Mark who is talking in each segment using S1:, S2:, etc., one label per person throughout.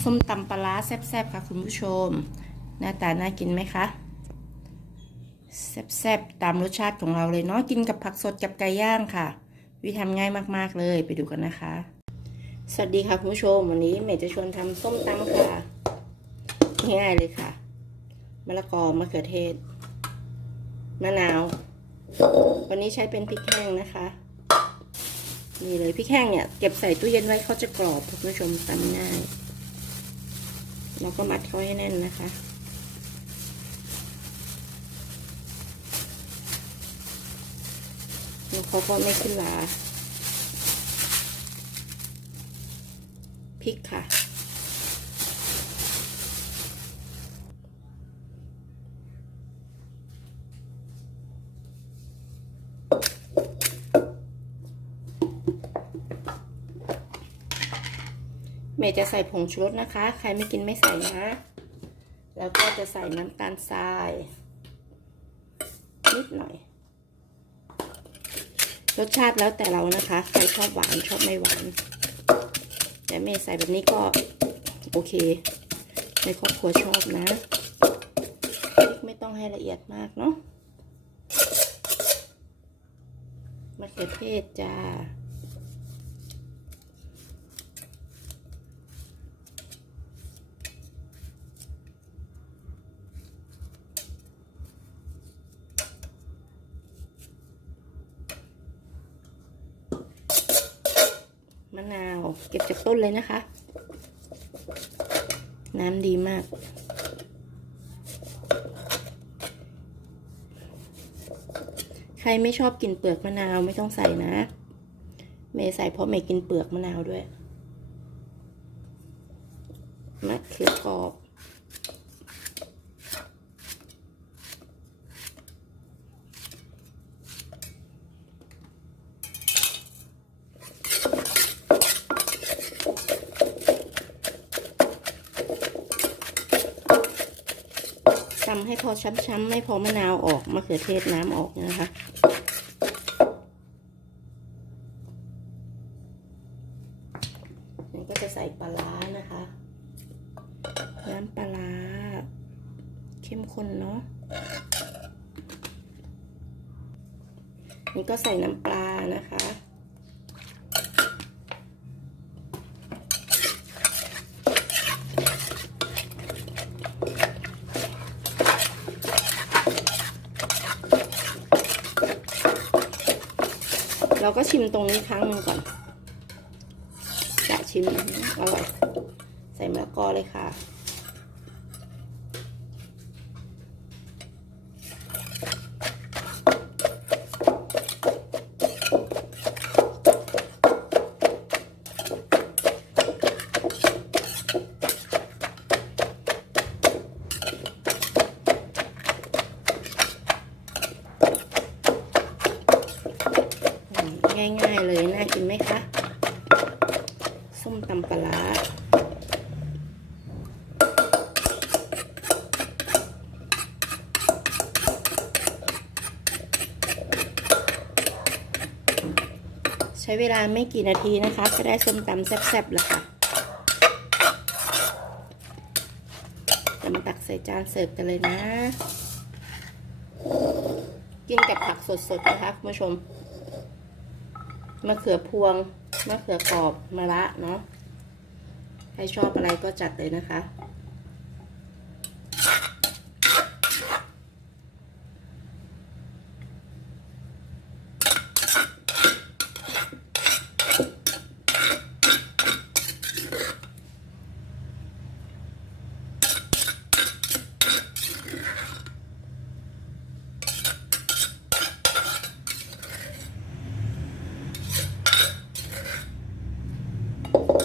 S1: ส้มตำปลาร้าแซ่บๆค่ะคุณผู้ชม หน้าตาน่ากินไหมคะแซ่บๆตามรสชาติของเราเลยเนาะกินกับผักสดกับไก่ย่างค่ะ วิธีทำง่ายมากๆเลยไปดูกันนะคะ สวัสดีค่ะคุณผู้ชมวันนี้เมย์จะชวนทำส้มตำค่ะง่ายเลยค่ะมะละกอมะเขือเทศมะนาว วันนี้ใช้เป็นพริกแห้งนะคะนี่เลยพริกแห้งเนี่ยเก็บใส่ตู้เย็นไว้เขาจะกรอบคุณผู้ชมตำง่าย เราก็มัดเขาให้แน่นนะคะ แล้วเขาก็ไม่ขึ้นลาพริกค่ะ เมย์จะใส่ผงชูรสนะคะ ใครไม่กินไม่ใส่นะ แล้วก็จะใส่น้ำตาลทราย นิดหน่อย รสชาติแล้วแต่เรานะคะ ใครชอบหวานชอบไม่หวานแต่เมย์ใส่แบบนี้ก็โอเค ในครอบครัวชอบนะพริกไม่ต้องให้ละเอียดมากเนาะมะเขือเทศจ้า เก็บจากต้นเลยนะคะ น้ำดีมาก ใครไม่ชอบกินเปลือกมะนาวไม่ต้องใส่นะ เมย์ใส่เพราะเมย์กินเปลือกมะนาวด้วยมะเขือกรอบำให้พอช้ำๆไม่พอมะนาวออกมะเขือเทศน้ำออกนะคะนี่ก็จะใส่ปลาร้านะคะ น้ำปลาร้าเข้มข้นเนาะนี่ก็ใส่น้ำปลานะคะ เราก็ชิมตรงนี้ครั้งหนึ่งก่อนจะชิมอร่อยใส่มะละกอเลยค่ะาร้าใช้เวลาไม่กี่นาทีนะคะ ก็ได้ส้มตำแซ่บๆแล้วค่ะจะมาตักใส่จานเสิร์ฟกันเลยนะ กินกับผักสดๆนะคะคุณผู้ชมมะเขือพวงมะเขือกรอบมะระเนาะ ใครชอบอะไรก็จัดเลยนะคะ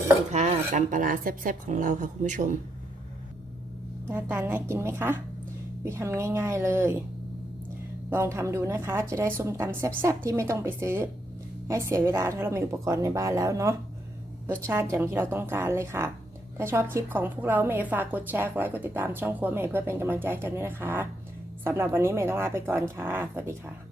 S1: นี่ค่ะตำปลาแซ่บๆของเราค่ะคุณผู้ชม หน้าตาน่ากินไหมคะวิธีทำง่าย ๆเลย ลองทำดูนะคะ จะได้ส้มตำแซ่บๆที่ไม่ต้องไปซื้อ ให้เสียเวลาถ้าเรามีอุปกรณ์ในบ้านแล้วเนาะรสชาติอย่างที่เราต้องการเลยค่ะ ถ้าชอบคลิปของพวกเราเมย์ฝากกดแชร์กดไลค์กดติดตามช่องครัวเมย์เพื่อเป็นกำลังใจกันด้วยนะคะสำหรับวันนี้เมย์ต้องลาไปก่อนค่ะสวัสดีค่ะ